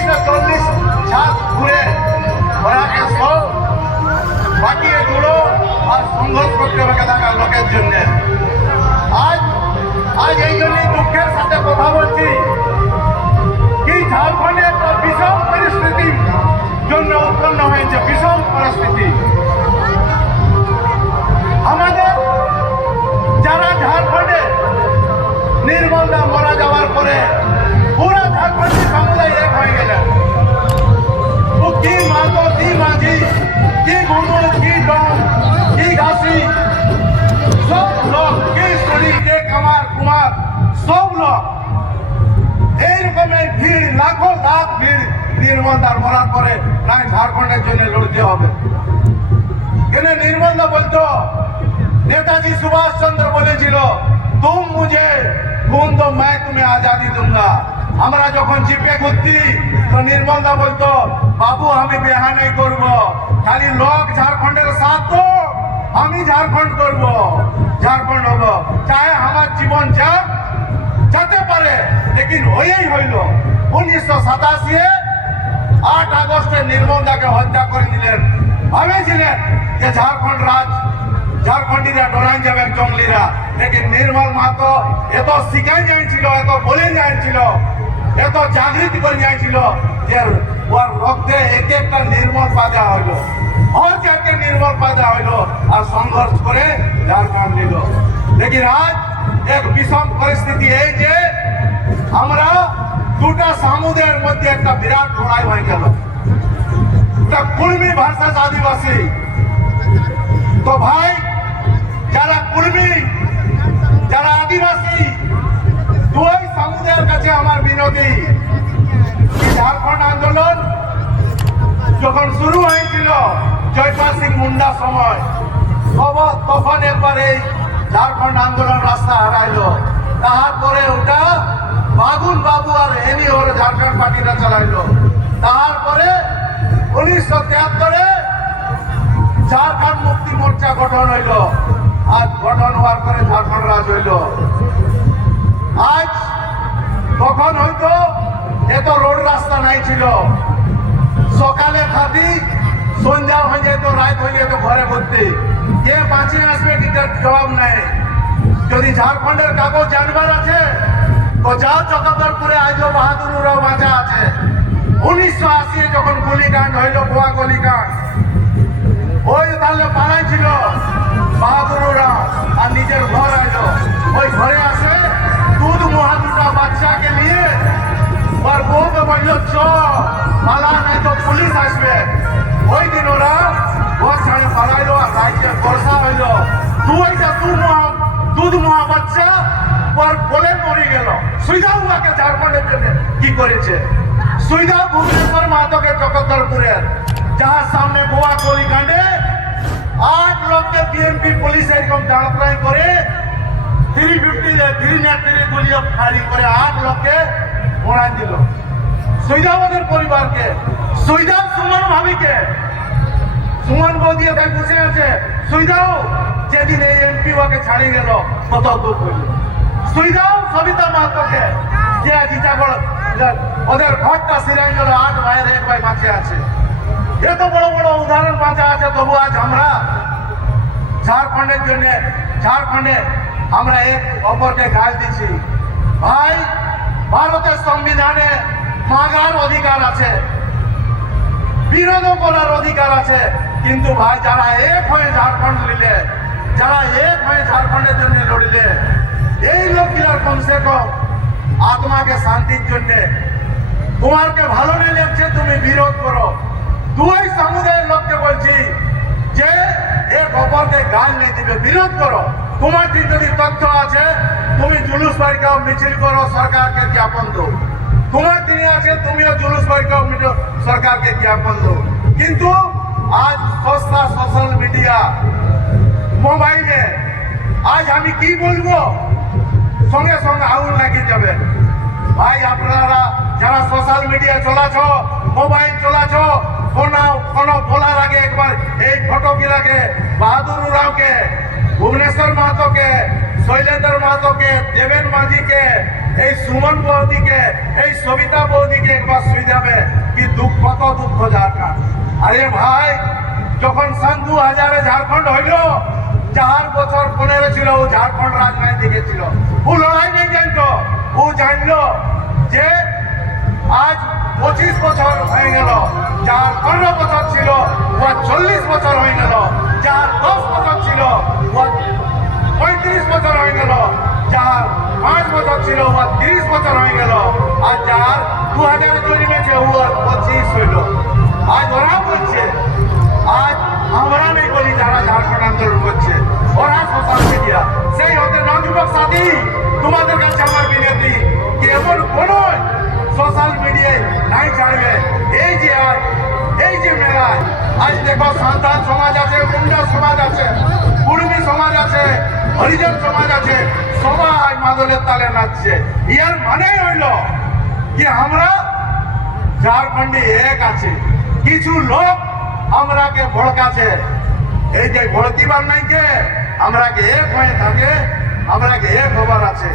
30 না 40 ছাদ ঘুরে ওরাকে সব বাকিয়ে দিল আর সংঘর্ষ করতে হবে থাকা লোকের জন্য। আজ আজ এই জন্যই দুঃখের সাথে কথা বলছি কি ঝাড়খণ্ডে একটা বিষম পরিস্থিতির জন্য উৎপন্ন হয়েছে, বিষম পরিস্থিতি। আমাদের যারা ঝাড়খণ্ডে নির্মলদা মারা যাওয়ার পরে পুরা ঝাড়খণ্ডী সমুদায় এক হয়ে গেলেন। কি মাতো, কি মাঝি, কি গুরু, কি ডম, কি ঘাসি, সব লোক, কি শরীর, কে কামার কুমার, সব লোক এইরকমের ভিড়, লাখো লাখ ভিড় নির্মলদার মরার পরে প্রায় ঝাড়খণ্ডের জন্য লড়তে হবে। কেন নির্মলদা বলতো, নেতাজি সুভাষ চন্দ্র বলেছিল তুম মুঝে খুন দো मैं तुम्हें आजादी दूंगा। আমরা যখন জিপে ঘুরতি তো নির্মলদা বলতো বাবু আমি বেহা নেই করব, খালি লোক ঝাড়খণ্ডের সাথ তো আমি ঝাড়খণ্ড করব, ঝাড়খণ্ড হব, চাহে আমার জীবন যাক যেতে পারে, লেকিন হয়েই হইল। 1987 8 আগস্টে নির্মলদাকে হত্যা করে দিলেন। ভেবেছিলেন যে ঝাড়খণ্ড রাজ ঝাড়খণ্ডীরা ডরাই যাবেন জঙ্গলিরা, লেকিন নির্মল মাতো এত শিখাই যাইছিল, এত বলে যাইছিল, এত জাগৃতি করে যাইছিল যে ওর রক্তে এক একটা নির্মল পাজা হইল, ওর যাকে নির্মল পাজা হইল আর সংঘর্ষ করে ঝাড়খণ্ড নিল। লেকিন আজ এক বিষম পরিস্থিতি এই যে আমরা দুটা সামুদের মধ্যে একটা বিরাট লড়াই হয়ে গেল। কুর্মী ভার্সেস আদিবাসী। তো ভাই যারা কুর্মী যারা আদিবাসী দুই সামুদের কাছে আমার বিনতি, ঝাড়খণ্ড আন্দোলন যখন শুরু হয়েছিল জয়পাল সিং মুন্ডা সময়, তখন একবার এই ঝাড়খণ্ড আন্দোলন রাস্তা হারাইল। তারপরে ওটা বাগুন বাবু আর এনি ওর ঝাড়খণ্ড পার্টিরা চালাইল। তারপরে 1973 ঝাড়খণ্ড মুক্তি মোর্চা গঠন হইল, আর গঠন হওয়ার পরে ঝাড়খণ্ড রাজ হইল। আজ তখন হয়তো এত রোড রাস্তা নাই ছিল, সকালে খাতি সন্ধ্যা হয়ে যেত, রাত হয়ে যেত ঘরে ভর্তি, কে বাঁচে আসবে এটার জবাব নাই। যদি ঝাড়খণ্ডের কাগজ জানবার আছে তো যা চকদরপুরে আজও বাহাদুররাও বাঁচা আছে। 1980 যখন গুলিকাণ্ড হইল, গোয়া গুলিকাণ্ড, ওই তাহলে পালাই ছিল বাহাদুররা আর নিজের ঘর আইল। ওই ঘরে আসে দুধ মহা দুটা বাচ্চাকে নিয়ে ওর বউকে বলল চ পালা নাই তো পুলিশ আসবে। ওই দিন ওরা ঘর ছাড়ে পালাইলো আর রাজ্যে বর্ষা হইল। দুধ মহা বাচ্চা ওর কোলে মরে গেল। সুইধা উহাকে ঝাড়খণ্ডের জন্য কি করেছে? সুইধা ভুবনেশ্বর মাহাতোকে চকদরপুরের, যার সামনে গোয়া গুলিকাণ্ডে 8 লোককে বিএমপি পুলিশ এরকম দাঁড়াই করে 350 গুলি ফায়ারিং করে 8 লোককে মোড়াই দিল। সুইধাবাদের পরিবারকে, সুইধা সুমন ভাবিকে, সুমন বৌদি তাই বসে আছে। সুইধাও যেদিন এই এমপি ওকে ছাড়িয়ে গেল কত দুঃখ হইল। সুইধাও সবিতা মাহাতোকে, যে জিজাগড় ওদের ঘরটা সিরাই গেল, 8 ভাইয়ের 1 ভাই বাঁচে আছে। এত বড় বড় উদাহরণ বাঁচা আছে, তবু আজ আমরা ঝাড়খণ্ডের জন্য ঝাড়খণ্ডে আমরা এক অপরকে গাল দিচ্ছি। ভাই ভারতের সংবিধানে মাগার অধিকার আছে, বিরোধ করার অধিকার আছে, কিন্তু ভাই যারা এক হয়ে ঝাড়খণ্ড নিলে, যারা এক হয়ে ঝাড়খণ্ডের জন্য লড়িলে, এই লোকগুলার কমসে কম আত্মাকে শান্তির জন্য, তোমারকে ভালো নেই লাগছে তুমি বিরোধ করো। দুই সমুদায়ের লোককে বলছি যে এক অপরকে গাল নিয়ে দিবে, বিরোধ করো। তোমার ঠিক যদি তথ্য আছে তুমি জুলুস বাইকাও মিছিল করো, সরকারকে জ্ঞাপন দো। তোমার দিনে আছে তুমিও জুলুস বাইকাও সরকারকে জ্ঞাপন দো। কিন্তু আজ সস্তা সোশ্যাল মিডিয়া মোবাইলে আজ আমি কি বলবো সঙ্গে সঙ্গে আগুন লাগিয়ে যাবে। ভাই আপনারা যারা সোশ্যাল মিডিয়া চলাছ, মোবাইল চলাছ, কোনো বলার আগে একবার এই ফটোগুলাকে বাহাদুর রাওকে ভুবনেশ্বর মাহাতোকে, শৈলেন্দ্র মাহাতোকে, দেবেন মাঝিকে, এই সুমন বৌদিকে, এই সবিতা বৌদিকে একবার শুই যাবে কি দুঃখ, কত দুঃখ ঝাড়খণ্ড। আরে ভাই, যখন সন 2000 ঝাড়খণ্ড হইল, যার বছর 15 ছিল ও ঝাড়খণ্ড রাজনীতি গেছিল, ও লড়াই নেই জানতো। ও জানলো যে আজ 25 বছর হয়ে গেল, যার 15 বছর ছিল ও 40 বছর হয়ে গেল, যার 10 বছর ছিল ও 35 বছর হয়ে গেল, যার 5 বছর ছিল ও 30 বছর হয়ে গেল, আর যার 2000 তৈরি হয়েছে ও 25 হইল। আজ ওরা বলছে, আজ আমরা নেই বলি যারা ঝাড়খণ্ড আন্দোলন করছে, ওরা সোশ্যাল মিডিয়া। সেই হতে নবযুবক সাথী, তোমাদের কাছে আমার বিনতি কি এমন কোন সোশ্যাল মিডিয়ায় নাই ছাড়বে। এই যে আজ এই যে মেলায় আজ দেখো সান্তাল সমাজ আছে, মুন্ডা সমাজ আছে, কুর্মী সমাজ আছে, হরিজন সমাজ আছে, সবাই মাদলের তালে নাচছে। ইয়ার মানে হইল কি আমরা ঝাড়খণ্ডে এক আছে। কিছু লোক আমরাকে ভড়কাছে, এই যে ভড়কিবার নাই কে, আমরাকে এক হয়ে থাকে, আমরাকে এক হবার আছে।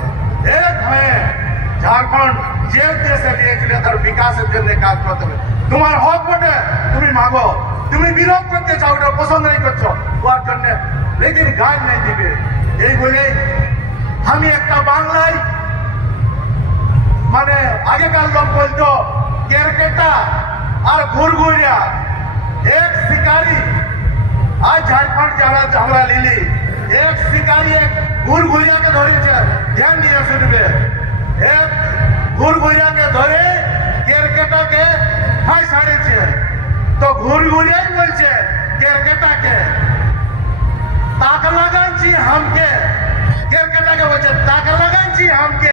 এক হয়ে ঝাড়খণ্ড যে উদ্দেশ্যে নিয়েছিল তার বিকাশের জন্য কাজ করতে হবে। তোমার হক বটে, তুমি মাগো, তুমি বিরোধ করতে চাও, ওটা পছন্দ নেই করছো ওর জন্য, লেকিন গান নেই দিবে। এই বলে আমি একটা বাংলায়, মানে আগেকার লোক বলতো কেরকেটা আর ঘুরঘুরিয়া এক শিকারি। আজ ঝাড়খণ্ড যারা আমরা লিলি, এক শিকারি এক ঘুরঘুরিয়াকে ধরেছে, ধ্যান দিয়ে শুনবে। এক ঘুরঘুরিয়াকে ধরে কেরকেটাকে হাই ছাড়েছে, তো ঘুরঘুরিয়াই বলছে কেরকেটাকে তাক লাগাইছি হামকে, কেরকেটাকে বলছে তাক লাগাইছি হামকে।